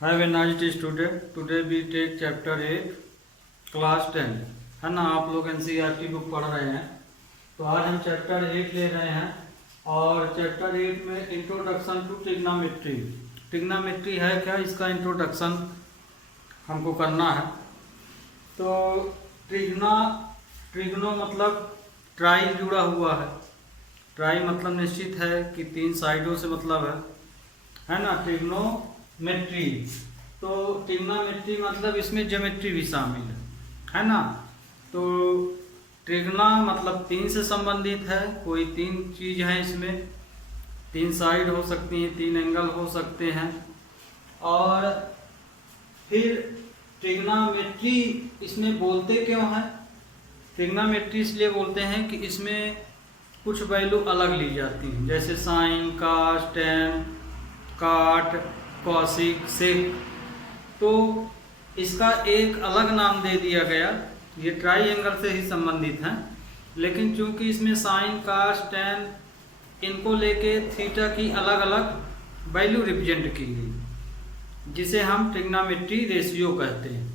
Have a nice student. Today we take chapter 8 class 10 है ना। आप लोग एनसीईआरटी बुक पढ़ रहे हैं तो आज हम चैप्टर 8 ले रहे हैं और चैप्टर 8 में इंट्रोडक्शन टू ट्रिग्नोमेट्री। ट्रिग्नोमेट्री है क्या, इसका इंट्रोडक्शन हमको करना है। तो ट्रिग्नो मतलब ट्राई जुड़ा हुआ है। ट्राई मतलब निश्चित है कि तीन साइडों से मतलब है ना। ट्रिग्नोमेट्री तो ट्रिग्नोमेट्री मतलब इसमें ज्योमेट्री भी शामिल है ना। तो ट्रिग्ना मतलब तीन से संबंधित है, कोई तीन चीज है इसमें, तीन साइड हो सकती हैं, तीन एंगल हो सकते हैं। और फिर ट्रिग्नोमेट्री इसमें बोलते क्यों हैं? ट्रिग्नोमेट्री इसलिए बोलते हैं कि इसमें कुछ वैल्यू अलग ली जाती हैं, जैसे साइन, कास, टेन, काट, कॉसिक, सेक। तो इसका एक अलग नाम दे दिया गया। ये ट्राइएंगल से ही संबंधित हैं, लेकिन चूंकि इसमें साइन, कास, टेन इनको लेके थीटा की अलग अलग वैल्यू रिप्रेजेंट की गई, जिसे हम ट्रिग्नोमेट्री रेशियो कहते हैं।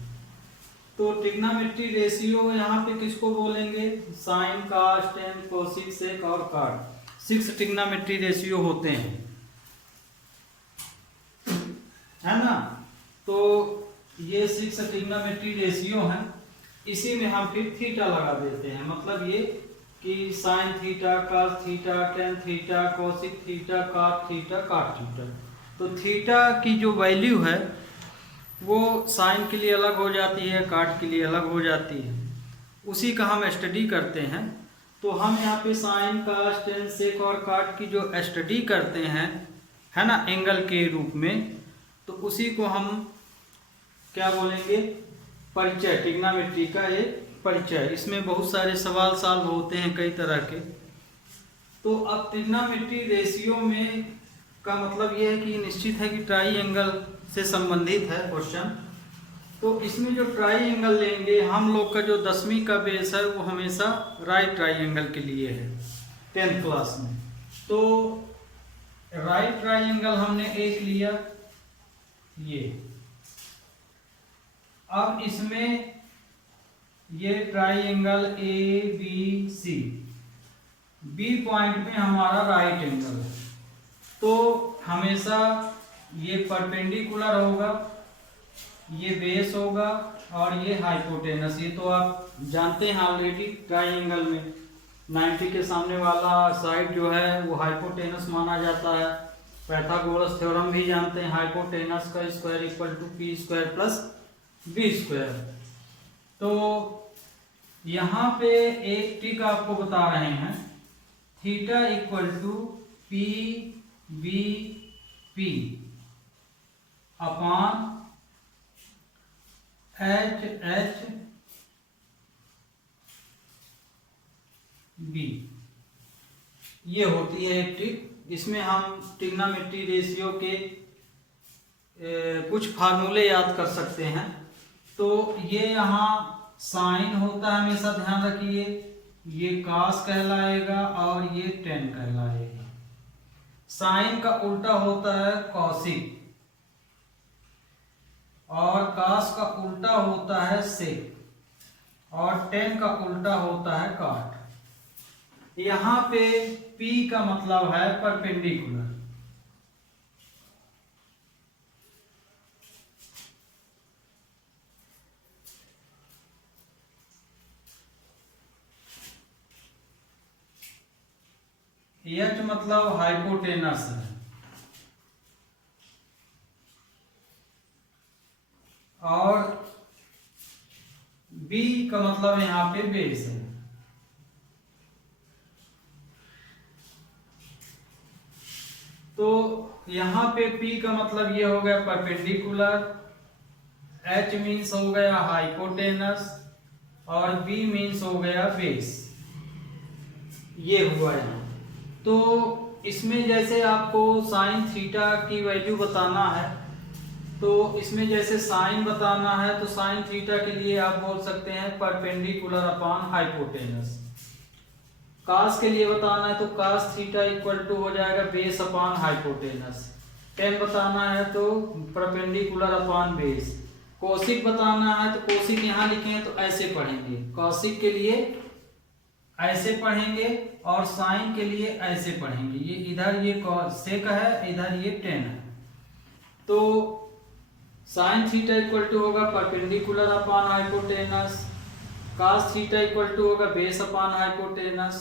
तो ट्रिग्नोमेट्री रेशियो यहाँ पे किसको बोलेंगे? साइन, कास, टेन, कोसिक, सेक और काट। 6 ट्रिग्नोमेट्री रेशियो होते हैं, है ना। तो ये 6 ट्रिग्नोमेट्री रेशियो हैं। इसी में हम फिर थीटा लगा देते हैं। मतलब ये कि sine theta, cos theta, tan theta, cosec theta, cot theta, cot theta. तो थीटा की जो वैल्यू है वो साइन के लिए अलग हो जाती है, काट के लिए अलग हो जाती है। उसी का हम स्टडी करते हैं। तो हम यहाँ पे साइन, कास, टेन, सेक और काट की जो स्टडी करते हैं, है ना, एंगल के रूप में, तो उसी को हम क्या बोलेंगे? परिचय। ट्रिग्नोमेट्री का एक परिचय। इसमें बहुत सारे सवाल सॉल्व होते हैं कई तरह के। तो अब ट्रिग्नोमेट्री रेशियो में का मतलब यह है कि निश्चित है कि ट्राइएंगल से संबंधित है क्वेश्चन। तो इसमें जो ट्राइएंगल लेंगे हम लोग का, जो 10वीं का बेस है वो हमेशा राइट ट्राइएंगल के लिए है 10th क्लास में। तो राइट ट्राइएंगल हमने एक लिया ये। अब इसमें ये triangle A B C, B point में हमारा राइट एंगल है, तो हमेशा ये परपेंडिकुलर होगा, ये बेस होगा और ये हाइपोटेनस। ये तो आप जानते हैं ऑलरेडी। ट्राइएंगल में 90 के सामने वाला साइड जो है वो हाइपोटेनस माना जाता है। पाइथागोरस थ्योरम भी जानते हैं, हाइपोटेनस का square equal to P square plus B square. तो यहाँ पे एक ट्रिक आपको बता रहे हैं, theta equal to P B P upon H H B, ये होती है एक ट्रिक। इसमें हम ट्रिग्नोमेट्री रेशियो के कुछ फार्मूले याद कर सकते हैं। तो ये यहाँ साइन होता है, हमेशा ध्यान रखिए, ये कास कहलाएगा और ये टेन कहलाएगा। साइन का उल्टा होता है कॉसिक और कास का उल्टा होता है सेक और टेन का उल्टा होता है काट। यहाँ पे P का मतलब है परपेंडिकुलर। H मतलब हाइपोटेनस है और B का मतलब यहाँ पे बेस है। तो यहाँ पे P का मतलब ये हो गया परपेंडिकुलर, H मीन्स हो गया हाइपोटेनस और B मीन्स हो गया बेस। ये हुआ यहाँ। तो इसमें जैसे आपको साइन थीटा की वैल्यू बताना है, तो इसमें जैसे साइन बताना है तो साइन थीटा के लिए आप बोल सकते हैं परपेंडिकुलर अपॉन हाइपोटेनस। कास के लिए बताना है तो कास थीटा इक्वल टू हो जाएगा बेस अपॉन हाइपोटेनस। टेन बताना है तो परपेंडिकुलर अपॉन बेस। कोसिक बताना है तो कोसिक यहाँ लिखे हैं तो ऐसे पढ़ेंगे, कोसिक के लिए ऐसे पढ़ेंगे और साइन के लिए ऐसे पढ़ेंगे। ये इधर ये सेक है, इधर ये टेन है, तो साइन थीटा इक्वल टू होगा perpendicular upon hypotenuse, cos theta equal to होगा बेस अपॉन हाइपोटेनस,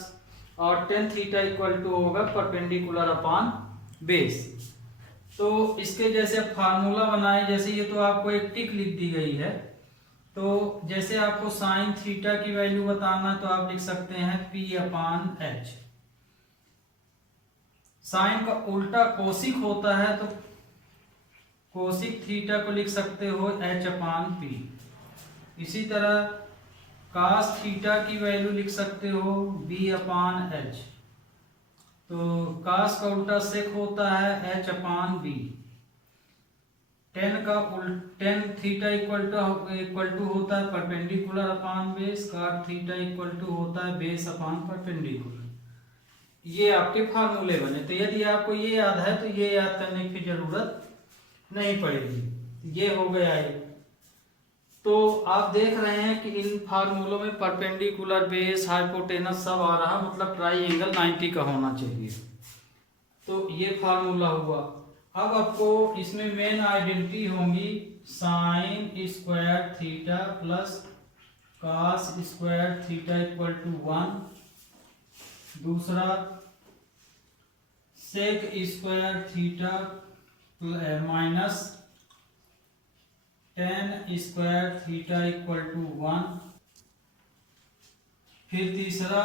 और टेन थीटा इक्वल टू होगा परपेंडिकुलर अपॉन बेस। तो इसके जैसे आप फार्मूला बनाए, जैसे ये तो आपको एक टिक लिख दी गई है, तो जैसे आपको साइन थीटा की वैल्यू बताना तो आप लिख सकते हैं P अपॉन H। साइन का उल्टा कोसिक होता है तो कोसिक थीटा को लिख सकते हो H अपॉन P। इसी तरह कास थीटा की वैल्यू लिख सकते हो B अपॉन H। तो कास का उल्टा सेक होता है H upon B। Tan theta equal to होता है perpendicular upon base, cot theta equal to होता है बेस अपॉन परपेंडिकुलर। ये आपके फार्मूले बने। तो यदि आपको ये याद है तो ये याद करने की जरूरत नहीं पड़ेगी। ये हो गया ये। तो आप देख रहे हैं कि इन फार्मूलों में परपेंडिकुलर, बेस, हाइपोटेनस सब आ रहा, मतलब ट्राइएंगल 90 का होना चाहिए। तो ये फार्मूला हुआ। अब आपको इसमें मेन आइडेंटिटी होंगी sine square theta plus cos square theta equal to 1, दूसरा sec square theta minus tan square theta equal to 1, फिर तीसरा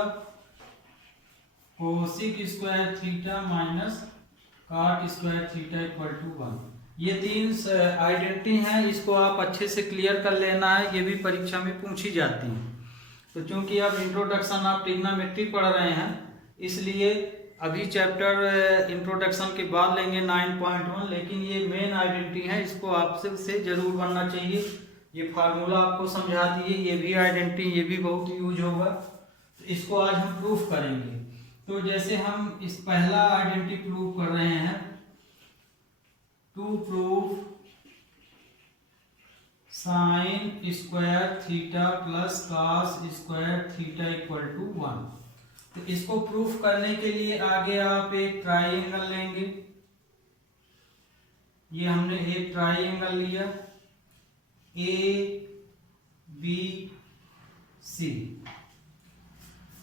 cosec square theta minus cot square theta equal to 1। ये तीन आइडेंटिटी हैं, इसको आप अच्छे से क्लियर कर लेना है, ये भी परीक्षा में पूछी जाती हैं। तो चूंकि आप इंट्रोडक्शन ऑफ ट्रिग्नोमेट्री पढ़ रहे हैं, इसलिए अभी चैप्टर इंट्रोडक्शन के बाद लेंगे 9.1, लेकिन ये मेन आइडेंटिटी है, इसको आपसे से जरूर बनना चाहिए। ये फार्मूला आपको समझा दिए, ये भी आइडेंटिटी, ये भी बहुत यूज होगा। तो इसको आज हम प्रूफ करेंगे। तो जैसे हम इस पहला आइडेंटिटी प्रूव कर रहे हैं, to prove sine square theta plus cos square theta equal to 1। तो इसको प्रूफ करने के लिए आगे आप एक ट्राइंगल लेंगे। ये हमने एक ट्राइंगल लिया ABC।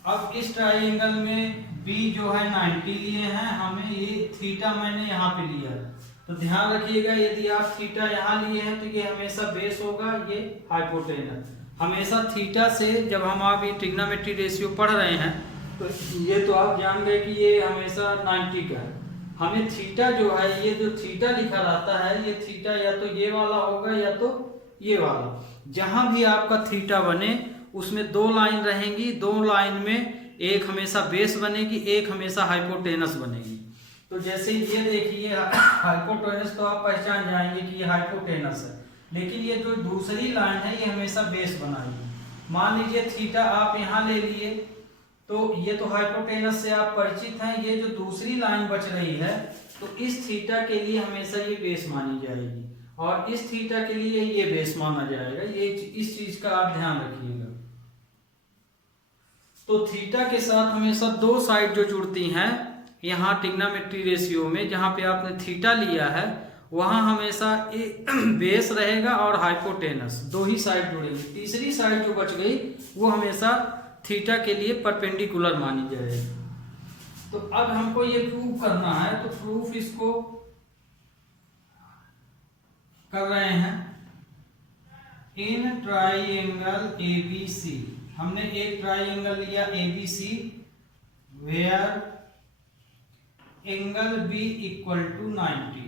अब इस ट्राइंगल में B जो है 90 लिए हैं, हमें ये थीटा मैंने यहाँ पे लिया। तो ध्यान रखिएगा, यदि आप थीटा यहाँ लिए हैं तो ये हमेशा बेस होगा, ये हाइपोटेनस। हमेशा थीटा से जब हम आप ये ट्रिग्नोमेट्री रेशियो पढ़ रहे हैं तो ये तो आप जान गए कि ये हमेशा 90 का है। हमें थीटा जो है, ये जो थीटा लिखा रहता है, ये थीटा या तो ये वाला होगा या तो ये वाला। जहां भी आपका थीटा बने उसमें दो लाइन रहेंगी, दो लाइन में एक हमेशा बेस बनेगी, एक हमेशा हाइपोटेनस बनेगी। तो जैसे ये देखिए हाइपोटेनस, तो आप पहचान जाएंगे कि ये हाइपोटेनस है, लेकिन ये जो दूसरी लाइन है ये हमेशा बेस बनाएगी। मान लीजिए थीटा आप यहाँ ले लिए, तो ये तो हाइपोटेनस से आप परिचित हैं। ये जो दूसरी लाइन बच रही है, तो इस थीटा के लिए हमेशा ये बेस मानी जाएगी और इस थीटा के लिए ये बेस माना जाएगा। ये इस चीज का आप ध्यान रखिएगा। तो थीटा के साथ हमेशा दो साइड जो जुड़ती हैं, यहाँ ट्रिग्नोमेट्री रेशियो में जहाँ पे आपने थीटा लिया है वहाँ हमेशा बेस रहेगा और हाइपोटेनस, दो ही साइड जुड़ेगी। तीसरी साइड जो बच गई वो हमेशा थीटा के लिए परपेंडिकुलर मानी जाएगी। तो अब हमको ये प्रूफ करना है, तो प्रूफ इसको कर रहे हैं इन ट्राइंगल ABC। हमने एक ट्राइंगल लिया ABC where angle B equal to 90।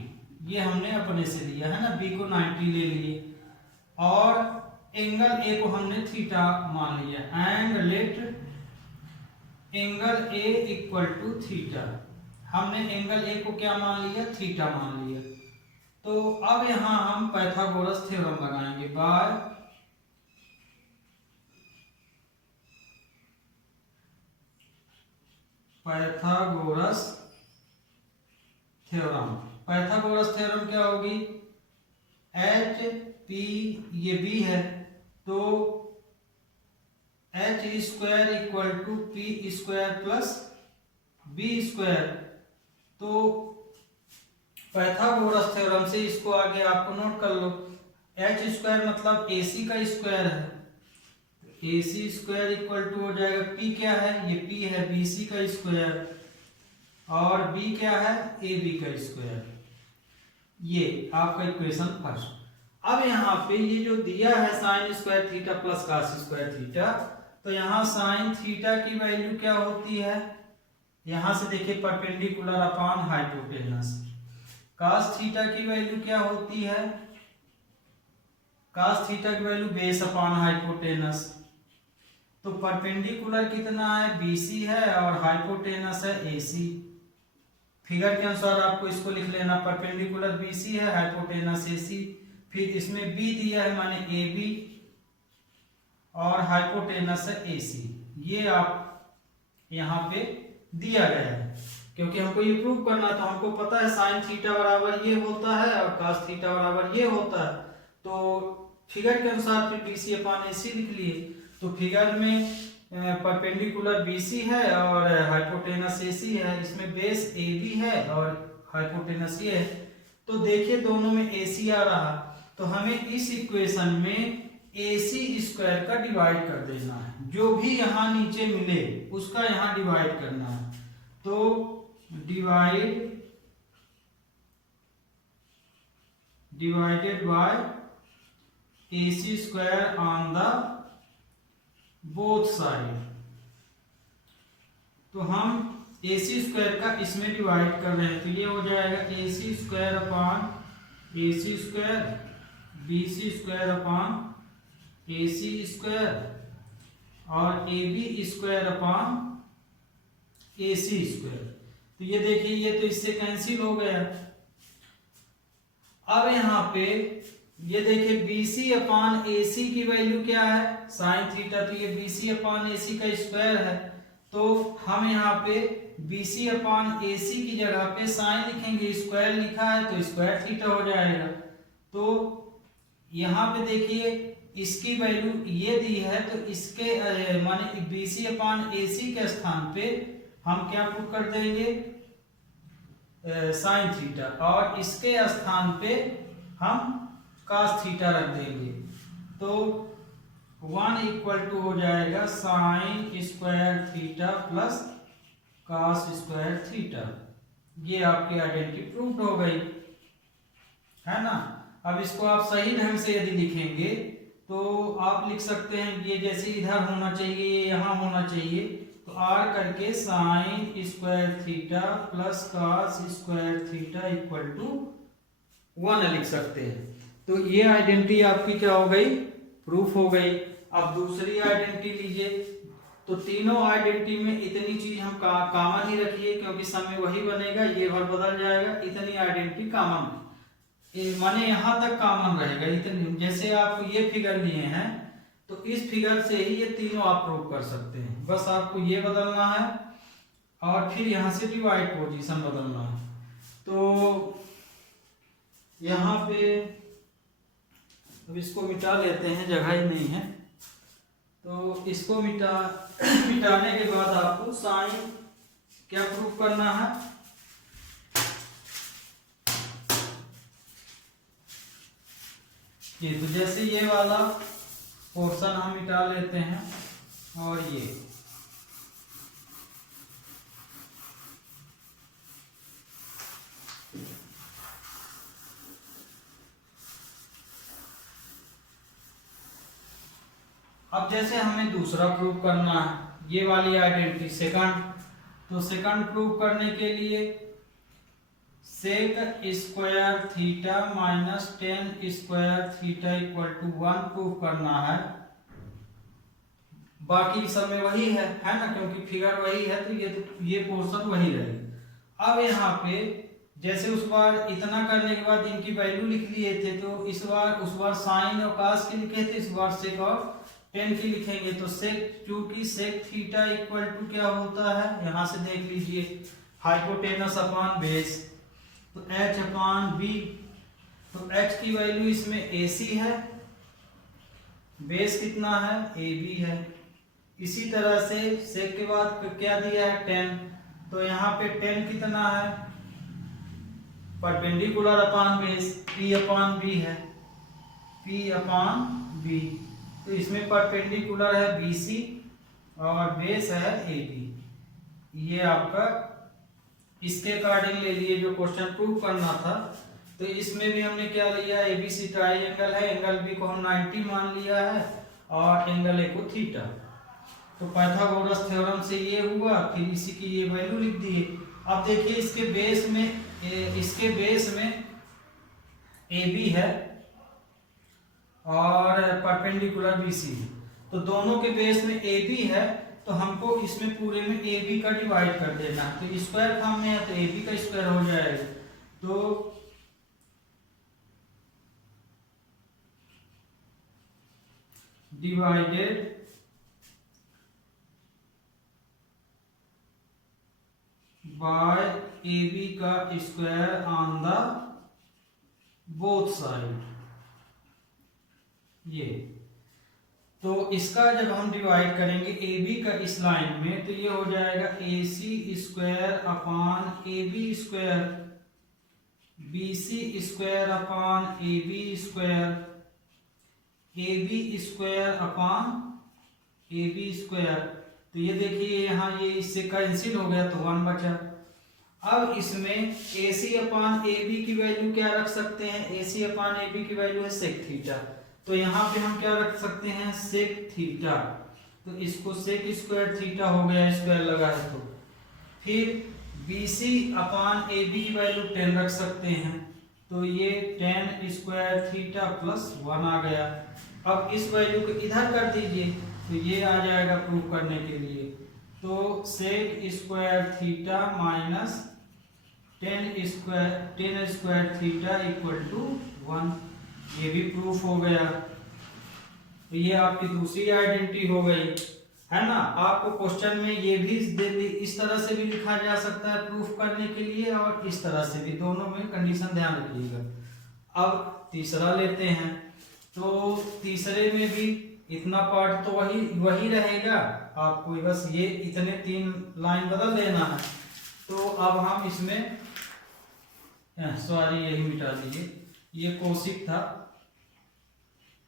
ये हमने अपने से लिया है ना, B को 90 ले लिए और एंगल A को हमने थीटा मान लिया। And let angle A equal to theta. हमने एंगल A को क्या मान लिया? थीटा मान लिया। तो अब यहां हम पाइथागोरस थ्योरम लगाएंगे। By Pythagoras theorem. Pythagoras theorem क्या होगी, एच पी, ये बी है तो H square equal to P square plus B square. तो पाइथागोरस थ्योरम से इसको आगे आपको नोट कर लो, एच स्क्वायर मतलब एसी का स्क्वायर है, एसी स्क्वायर इक्वल टू हो जाएगा पी क्या है, ये पी है बीसी का स्क्वायर, और बी क्या है, ए बी का स्क्वायर। ये आपका इक्वेशन फर्स्ट। अब यहाँ पे ये जो दिया है sign square theta plus cos square theta, तो यहाँ साइन थीटा की वैल्यू क्या होती है, यहां से देखिए perpendicular upon hypotenuse. Cos theta की वैल्यू क्या होती है, कॉस थीटा की वैल्यू बेस अपॉन हाइपोटेनस। तो परपेंडिकुलर कितना है, बीसी है, और हाइपोटेनस है एसी। फिगर के अनुसार आपको इसको लिख लेना, परपेंडिकुलर बीसी है, हाइपोटेनस एसी, फिर इसमें बी दिया है माने ए बी, और हाइपोटेनस है एसी। ये आप यहाँ पे दिया गया है, क्योंकि हमको ये प्रूव करना, तो हमको पता है साइन थीटा बराबर ये होता है और कॉस थीटा बराबर ये होता है, तो फिगर के अनुसार फिर बीसी अपॉन एसी लिख लिए। तो फिगर में परपेंडिकुलर बीसी है और हाइपोटेनस एसी है, इसमें बेस ए बी है और हाइपोटेनस ये है। तो देखिए दोनों में एसी आ रहा, तो हमें इस इक्वेशन में एसी स्क्वायर का डिवाइड कर देना है, जो भी यहाँ नीचे मिले उसका यहाँ डिवाइड करना है। तो divided by AC square on the both side. तो हम एसी स्क्वायर का इसमें डिवाइड कर रहे हैं, तो ये हो जाएगा AC square upon AC square, BC square upon AC square, और A B square upon AC square. तो ये देखिए ये तो इससे कैंसिल हो गया। अब यहाँ पे ये देखिए BC अपॉन AC की वैल्यू क्या है, साइन थीटा, तो ये BC अपॉन AC का स्क्वायर है, तो हम यहाँ पे BC अपॉन AC की जगह पे साइन लिखेंगे, स्क्वायर लिखा है तो स्क्वायर थीटा हो जाएगा। तो यहाँ पे देखिए इसकी वैल्यू ये दी है, तो इसके माने BC अपॉन AC के स्थान पे हम क्या पुट कर देंगे, साइन थीटा, और इसके स्थान पे हम कॉस थीटा रख देंगे। तो 1 इक्वल टू हो जाएगा sign square theta plus cos square theta. ये आपकी आइडेंटिटी प्रूव्ड हो गई है ना। अब इसको आप सही ढंग से यदि लिखेंगे तो आप लिख सकते हैं, ये जैसे इधर होना चाहिए ये यहाँ होना चाहिए, तो r करके sine square theta plus cos square theta equal to 1 लिख सकते हैं। तो ये आइडेंटिटी आपकी क्या हो गई, प्रूफ हो गई। अब दूसरी आइडेंटिटी लीजिए, तो तीनों आइडेंटिटी में इतनी चीज हम कॉमन ही रखिए, क्योंकि समय वही बनेगा, ये भर बदल जाएगा, इतनी आइडेंटिटी कॉमन माने यहाँ तक कॉमन रहेगा इतनी। जैसे आप ये फिगर लिए हैं तो इस फिगर से ही ये तीनों आप प्रूव कर सकते हैं, बस आपको ये बदलना है और फिर यहाँ से डिवाइड पोजीशन बदलना है। तो यहाँ पे अब इसको मिटा लेते हैं, जगह ही नहीं है, तो इसको मिटाने के बाद आपको साइन क्या प्रूव करना है, ये तो जैसे ये वाला पोर्शन हम मिटा लेते हैं, और ये अब जैसे हमें दूसरा प्रूव करना है, ये वाली आइडेंटिटी सेकंड, तो सेकंड प्रूव करने के लिए sec square theta minus tan square theta equal to 1 prove करना है। बाकी सब में वही है ना, क्योंकि फिगर वही है, तो ये पोर्शन वही रहेगा। अब यहाँ पे जैसे उस बार इतना करने के बाद इनकी वैल्यू लिख लिए थे, तो उस बार साइन और कॉस की लिखे थे, इस बार सेक और टेन की लिखेंगे। तो सेक, चूंकि सेक थीटा इक्वल टू क्या होता है, यहाँ से देख लीजिए हाइपोटेनस अपॉन बेस, तो h अपान बी, तो h की वैल्यू इसमें AC है, बेस कितना है AB है। इसी तरह से सेक के बाद क्या दिया है 10, तो यहाँ पे 10 कितना है perpendicular upon base P upon B है, P अपॉन बी, तो इसमें परपेंडिकुलर है BC और बेस है AB। ये आपका इसके अकॉर्डिंग ले लिए जो क्वेश्चन प्रूव करना था। तो इसमें भी हमने क्या लिया, ABC ट्राइंगल है, एंगल B को हम 90 मान लिया है और एंगल A को थीटा। तो पाइथागोरस थ्योरम से ये हुआ, फिर इसी की ये वैल्यू लिख दिए। अब देखिए इसके बेस में AB है और परपेंडिकुलर BC है, तो दोनों के बेस में AB है, तो हमको इसमें पूरे में AB का डिवाइड कर देना है। तो स्क्वायर फॉर्म में है तो AB का स्क्वायर हो जाएगा, तो डिवाइडेड बाय AB का square on the both side. ये तो इसका जब हम डिवाइड करेंगे AB का इस लाइन में, तो ये हो जाएगा AC square upon AB square, BC square upon AB square, AB square upon AB square. तो ये देखिए यहाँ ये इससे कैंसिल हो गया तो 1 बचा। अब इसमें AC अपॉन AB की वैल्यू क्या रख सकते हैं, AC अपॉन AB की वैल्यू है सेक थीटा, तो यहाँ पे हम क्या रख सकते हैं सेक थीटा, तो इसको सेक स्क्वायर थीटा हो गया, स्क्वायर लगा है तो। फिर BC अपॉन AB की वैल्यू 10 रख सकते हैं, तो ये 10 स्क्वायर थीटा प्लस 1 आ गया। अब इस वैल्यू को इधर कर दीजिए तो ये आ जाएगा प्रूव करने के लिए, तो sec square theta minus 10 square theta equal to 1, ये भी प्रूफ हो गया। तो ये आपकी दूसरी आइडेंटिटी हो गई, है ना। आपको क्वेश्चन में ये भी इस तरह से भी लिखा जा सकता है प्रूफ करने के लिए, और इस तरह से भी, दोनों में कंडीशन ध्यान रखिएगा। अब तीसरा लेते हैं, तो तीसरे में भी इतना पार्ट तो वही रहेगा, आपको बस ये इतने 3 लाइन बदल देना है। तो अब हम इसमें सॉरी यही मिटा दीजिए, ये कोसिक था,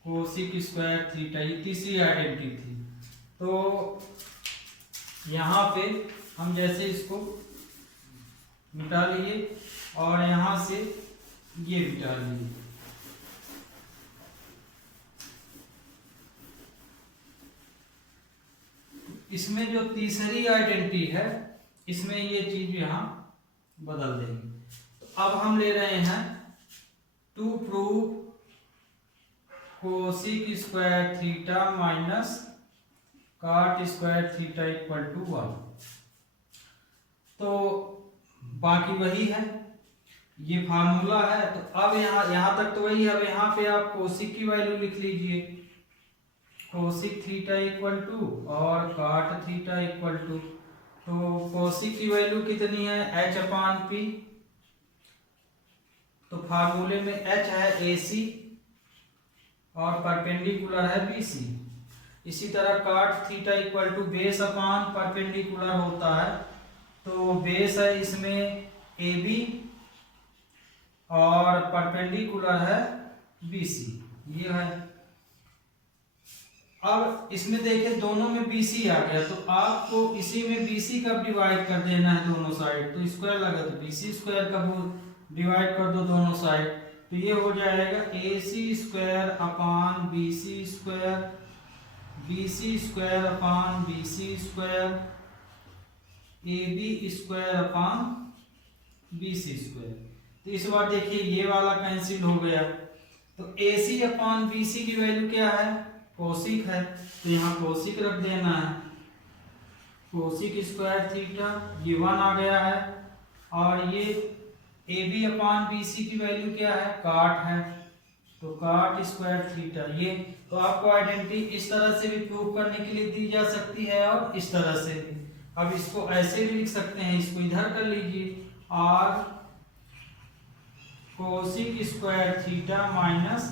कोसिक स्क्वायर थीटा, ये तीसरी आइडेंटिटी थी। तो यहाँ पे हम जैसे इसको मिटा लिए और यहाँ से ये मिटा लिए, इसमें जो तीसरी आइडेंटिटी है इसमें ये चीज यहाँ बदल देंगे। तो अब हम ले रहे हैं to prove cosec square theta minus cot square theta equal to 1। तो बाकी वही है, ये फार्मूला है। तो अब यहाँ तक तो वही है। अब यहाँ पे आप कोसिक की वैल्यू लिख लीजिए, कोसिक थीटा इक्वल टू और कॉट थीटा इक्वल टू। तो कोसिक की वैल्यू कितनी है h अपान पी, तो फार्मूले में h है AC और परपेंडिकुलर है BC। इसी तरह cot theta equal to base upon perpendicular होता है, तो बेस है इसमें AB और परपेंडिकुलर है BC, ये है। अब इसमें देखिए दोनों में BC आ गया, तो आपको इसी में BC का डिवाइड कर देना है दोनों साइड, तो स्क्वायर लगा तो BC स्क्वायर का डिवाइड कर दो दोनों साइड, तो ये हो जाएगा AC square upon BC square, BC square upon BC square, AB square upon BC square. तो इस बार देखिए ये वाला कैंसिल हो गया, तो AC अपान BC की वैल्यू क्या है कोसिक है, तो यहाँ कोसिक रख देना है, कोसिक स्क्वायर थीटा, ये 1 आ गया है। और ये AB अपान BC की वैल्यू क्या है कॉट है, तो कॉट स्क्वायर थीटा। ये तो आपको आइडेंटिटी इस तरह से भी प्रूव करने के लिए दी जा सकती है और इस तरह से भी। अब इसको ऐसे भी लिख सकते हैं, इसको इधर कर लीजिए, और cosec square theta minus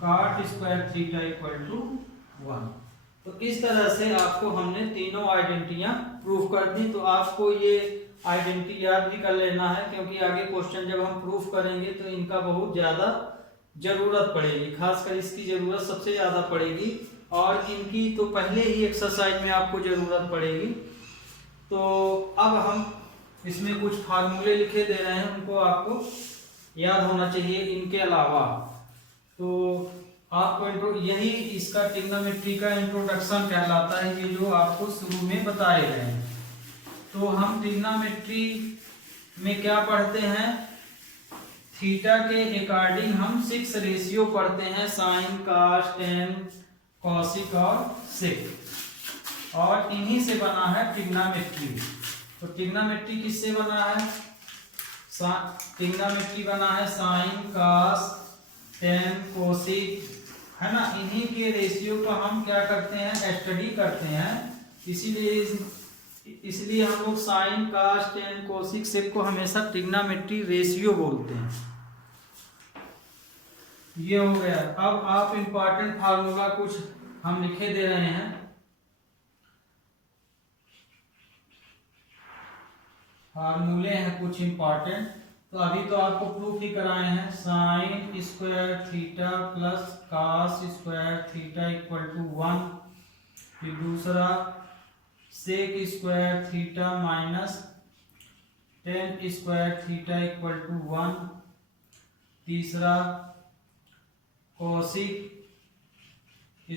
cot square theta equal to 1। तो इस तरह से आपको हमने तीनों आइडेंटिटियां प्रूव कर दी। तो आपको ये आइडेंटिटी याद भी कर लेना है, क्योंकि आगे क्वेश्चन जब हम प्रूफ करेंगे तो इनका बहुत ज़्यादा ज़रूरत पड़ेगी, खासकर इसकी ज़रूरत सबसे ज़्यादा पड़ेगी, और इनकी तो पहले ही एक्सरसाइज में आपको ज़रूरत पड़ेगी। तो अब हम इसमें कुछ फार्मूले लिखे दे रहे हैं, उनको आपको याद होना चाहिए। इनके अलावा तो आपको यही इसका ट्रिग्नोमेट्री का इंट्रोडक्शन कहलाता है, ये जो आपको शुरू में बताए गए हैं। तो हम ट्रिग्नोमेट्री में क्या पढ़ते हैं, थीटा के अकॉर्डिंग हम 6 रेशियो पढ़ते हैं, साइन, कॉस, टेन, कॉसिक और सेक, और इन्हीं से बना है ट्रिग्नोमेट्री। तो ट्रिग्नोमेट्री किससे बना है, ट्रिग्नोमेट्री बना है साइन, कॉस, टेन, कोसिक, है ना। इन्हीं के रेशियो को हम क्या करते हैं, स्टडी करते हैं। इसलिए हम लोग साइन, कॉस, टेन, कोसिक, सेक को हमेशा ट्रिग्नोमेट्री रेशियो बोलते हैं। ये हो गया। अब आप इंपॉर्टेंट फार्मूला कुछ हम लिखे दे रहे हैं। फार्मूले हैं कुछ इंपॉर्टेंट, तो अभी तो आपको प्रूफ ही कराए हैं। Sine square theta plus cos square theta equal to 1। फिर दूसरा sec square theta minus tan square theta equal to 1। तीसरा cosec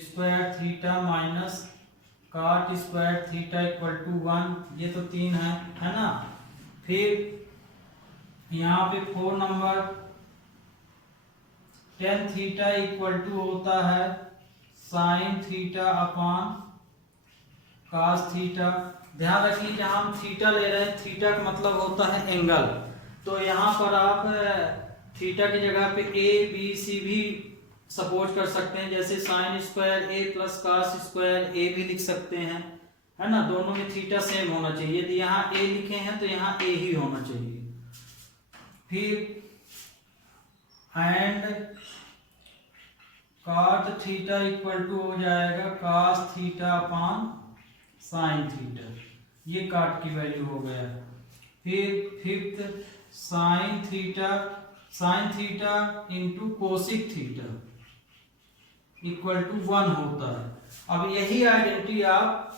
square theta minus cot square theta equal to 1। ये तो 3 है ना। फिर यहाँ पे 4 number tan theta equal to होता है sine theta upon cos theta. ध्यान रखिए जहाँ हम थीटा ले रहे हैं, थीटा का मतलब होता है एंगल। तो यहाँ पर आप थीटा की जगह पे ए बी सी भी सपोज कर सकते हैं, जैसे साइन स्क्वायर ए प्लस कॉस स्क्वायर ए भी लिख सकते हैं, है ना। दोनों में थीटा सेम होना चाहिए। यदि यहाँ ए लिखे हैं तो यहाँ ए ही होना चाहिए। फिर and cot theta equal to हो जाएगा cos theta upon sine theta. ये कॉट की वैल्यू हो गया। फिर fifth sine theta into cosec theta equal to 1 होता है। अब यही आइडेंटिटी आप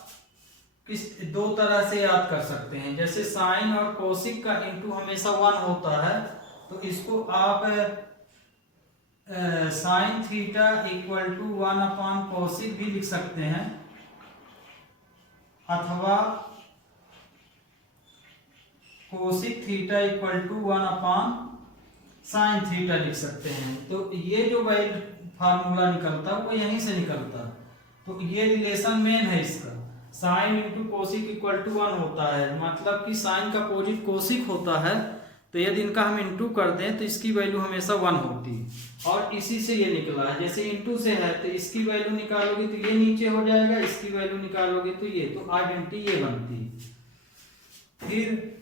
किस 2 तरह से याद कर सकते हैं। जैसे साइन और कोसिक का इंटू हमेशा 1 होता है, तो इसको आप sine theta equal to 1 upon cosec भी लिख सकते हैं, अथवा cosec theta equal to 1 upon sine theta लिख सकते हैं। तो ये जो फार्मूला निकलता है वो यहीं से निकलता है। तो ये रिलेशन मेन है इसका, sine into cosec equal to 1 होता है, मतलब कि साइन का अपोजिट कोसिक होता है। तो यदि इनका हम इंटू कर दें तो इसकी वैल्यू हमेशा 1 होती है, और इसी से ये निकला है। जैसे इंटू से है तो इसकी वैल्यू निकालोगे तो ये नीचे हो जाएगा, इसकी वैल्यू निकालोगे तो ये, तो आइडेंटिटी ये बनती है। फिर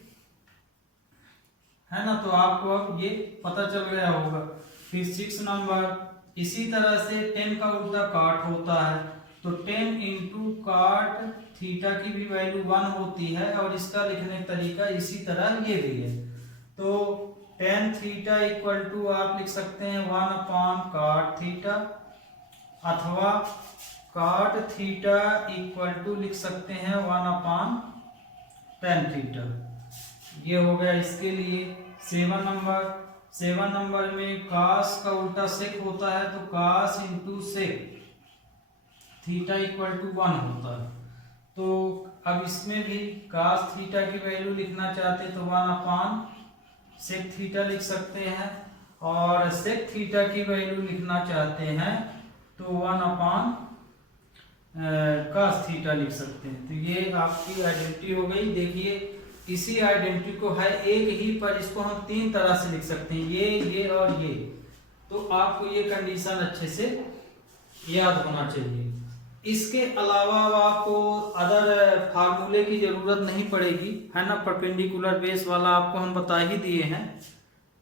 है ना, तो आपको अब ये पता चल गया होगा। फिर 6 नंबर इसी तरह से 10 का उल्टा कॉट होता है, तो 10 इंटू कॉट थीटा की भी वैल्यू 1 होती है, और इसका लिखने का तरीका इसी तरह ये भी है। तो टेन थीटा इक्वल टू आप लिख सकते हैं 1 अपॉन कॉट थीटा, अथवा कॉट थीटा इक्वल टू लिख सकते हैं 1 अपॉन टेन थीटा। ये हो गया इसके लिए। 7 नंबर में कॉस का उल्टा सेक होता है, तो cos into sec theta equal to 1 होता है। तो अब इसमें भी कॉस थीटा की वैल्यू लिखना चाहते तो 1 अपॉन सेक थीटा लिख सकते हैं, और सेक थीटा की वैल्यू लिखना चाहते हैं तो 1 अपॉन कॉस थीटा लिख सकते हैं। तो ये आपकी आइडेंटिटी हो गई। देखिए इसी आइडेंटिटी को है एक ही, पर इसको हम 3 तरह से लिख सकते हैं, ये और ये। तो आपको ये कंडीशन अच्छे से याद होना चाहिए। इसके अलावा आपको अदर फार्मूले की जरूरत नहीं पड़ेगी, है ना। परपेंडिकुलर बेस वाला आपको हम बता ही दिए हैं।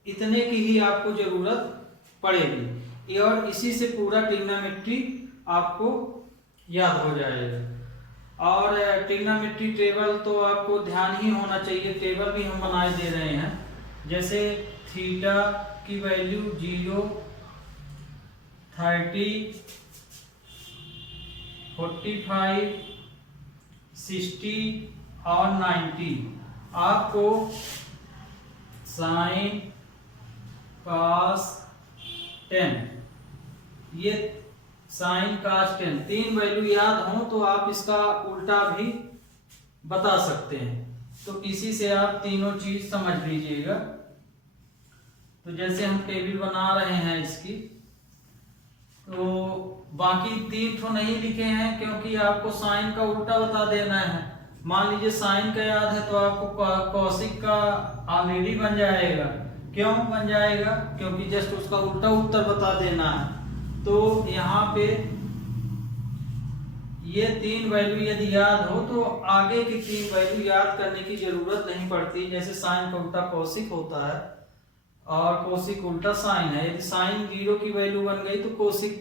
इतने की ही आपको जरूरत पड़ेगी और इसी से पूरा ट्रिग्नोमेट्री आपको याद हो जाएगा। और ट्रिग्नोमेट्री टेबल तो आपको ध्यान ही होना चाहिए, टेबल भी हम बनाए दे रहे हैं। जैसे थीटा की वैल्यू 0, 30, 45, 60 और 90 आपको साइन कॉस 10, ये साइन कॉस 10 तीन वैल्यू याद हो तो आप इसका उल्टा भी बता सकते हैं। तो इसी से आप तीनों चीज समझ लीजिएगा। तो जैसे हम टेबल बना रहे हैं इसकी, तो बाकी तीन तो नहीं लिखे हैं क्योंकि आपको साइन का उल्टा बता देना है। मान लीजिए साइन का याद है तो आपको कॉसिक का ऑलरेडी बन जाएगा। क्यों बन जाएगा? क्योंकि जस्ट उसका उल्टा उत्तर बता देना है। तो यहाँ पे ये तीन वैल्यू यदि याद हो तो आगे की तीन वैल्यू याद करने की जरूरत नहीं पड़ती। जैसे साइन का उल्टा कॉसिक होता है और कोसिक उल्टा साइन है। यदि साइन 0 की वैल्यू बन गई तो कोसिक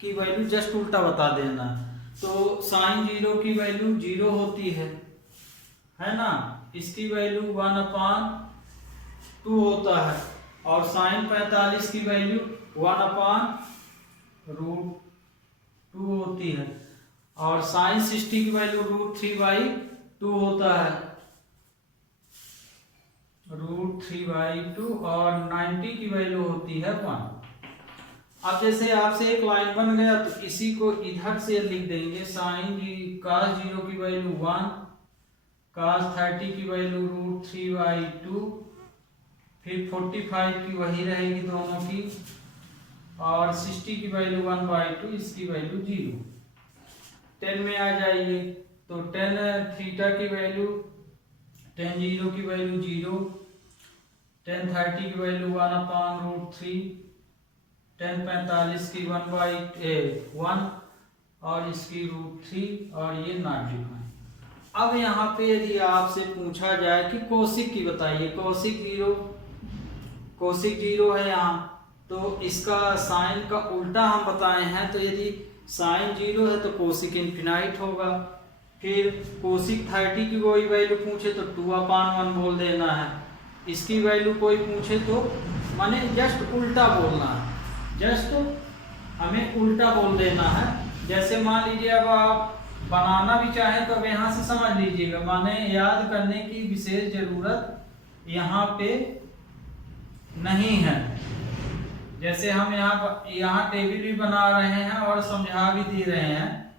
की वैल्यू जस्ट उल्टा बता देना। तो साइन 0 की वैल्यू 0 होती है ना, इसकी वैल्यू 1/2 होता है। और साइन 45 की वैल्यू 1/√2 होती है। और साइन 60 की वैल्यू √3/2 होता है, √3/2। और 90 की वैल्यू होती है 1। अब जैसे आपसे एक लाइन बन गया तो इसी को इधर से लिख देंगे। साइन cos 0 की वैल्यू 1, cos 30 की वैल्यू √3/2, फिर 45 की वही रहेगी दोनों की, और 60 की वैल्यू 1/2, इसकी वैल्यू 0। 10 में आ जाइए तो 10 थीटा की वैल्यू 10 0 की वैल्यू 0, 10 30 की वैल्यू 1/√3, 10 45 की 1/1 और इसकी √3 और ये नॉट डिफाइन। अब यहाँ पे यदि आपसे पूछा जाए कि कोसिक की बताइए, कोसिक 0 है यहाँ, तो इसका साइन का उल्टा हम बताए हैं। तो यदि साइन 0 है तो कोसिक इनफिनाइट होगा। फिर कोसिक 30 की कोई वैल्यू पूछे तो 2/1 बोल देना है। इसकी वैल्यू कोई पूछे तो माने जस्ट उल्टा बोलना है, जस्ट हमें उल्टा बोल देना है। जैसे मान लीजिए अब आप बनाना भी चाहें तो अब यहाँ से समझ लीजिएगा, माने याद करने की विशेष जरूरत यहाँ पे नहीं है। जैसे हम यहाँ टेबल भी बना रहे हैं और समझा भी दे रहे हैं,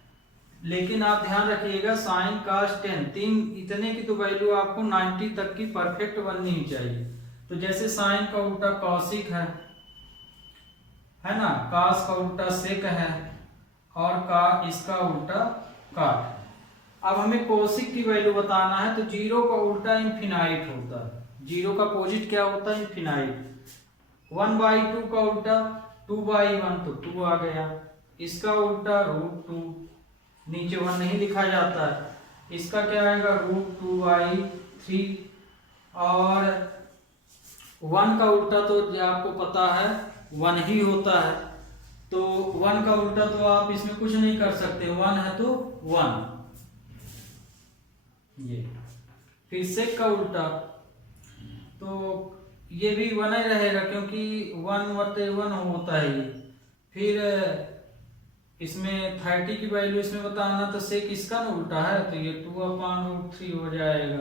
लेकिन आप ध्यान रखिएगा साइन cos 10 तीन इतने की तो वैल्यू आपको 90 तक की परफेक्ट बननी ही चाहिए। तो जैसे साइन का उल्टा कॉसिक है ना, कास का उल्टा सेक है और का इसका उल्टा काट। अब हमें कोसिक की वैल्यू बताना है तो 0 का उल्टा इनफिनाइट होता है। 0 का अपोजिट क्या होता है? इनफिनाइट। 1/2 का उल्टा 2/1 तो 2 आ गया। इसका उल्टा √2, नीचे 1 नहीं लिखा जाता है। इसका क्या आएगा? √2/3। और 1 का उल्टा तो आपको पता है 1 ही होता है। तो 1 का उल्टा तो आप इसमें कुछ नहीं कर सकते, 1 है तो 1 ये। फिर सेक का उल्टा तो ये भी 1 ही रहेगा क्योंकि 1/1 होता है ये। फिर इसमें 30 की वैल्यू इसमें बताना तो सेक इसका ना उल्टा है तो ये 2/√3 हो जाएगा।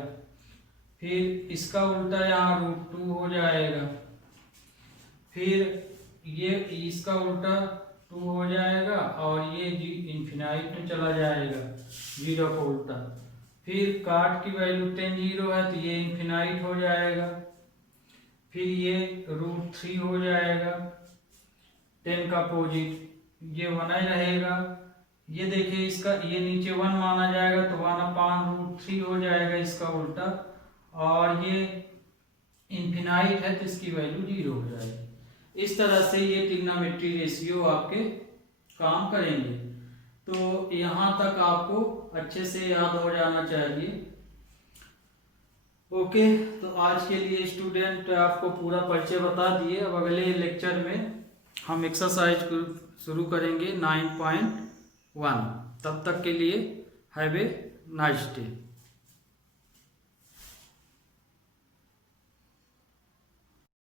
फिर इसका उल्टा यहाँ √2 हो जाएगा। फिर ये इसका उल्टा 2 हो जाएगा और ये इनफिनाइट में चला जाएगा 0 का उल्टा। फिर काट की वैल्यू 10 0 है तो ये इनफिनाइट हो जाएगा। फिर ये √3 हो जाएगा। 10 का अपोजिट ये 1 ही रहेगा। ये देखिए इसका ये नीचे 1 माना जाएगा तो 1/√3 हो जाएगा इसका उल्टा। और ये इनफिनाइट है तो इसकी वैल्यू 0 हो जाएगी। इस तरह से ये ट्रिग्नोमेट्री रेशियो आपके काम करेंगे। तो यहाँ तक आपको अच्छे से याद हो जाना चाहिए। ओके, तो आज के लिए स्टूडेंट आपको पूरा परिचय बता दिए। अब अगले लेक्चर में हम एक्सरसाइज शुरू करेंगे 9.1। तब तक के लिए हैव ए नाइस डे।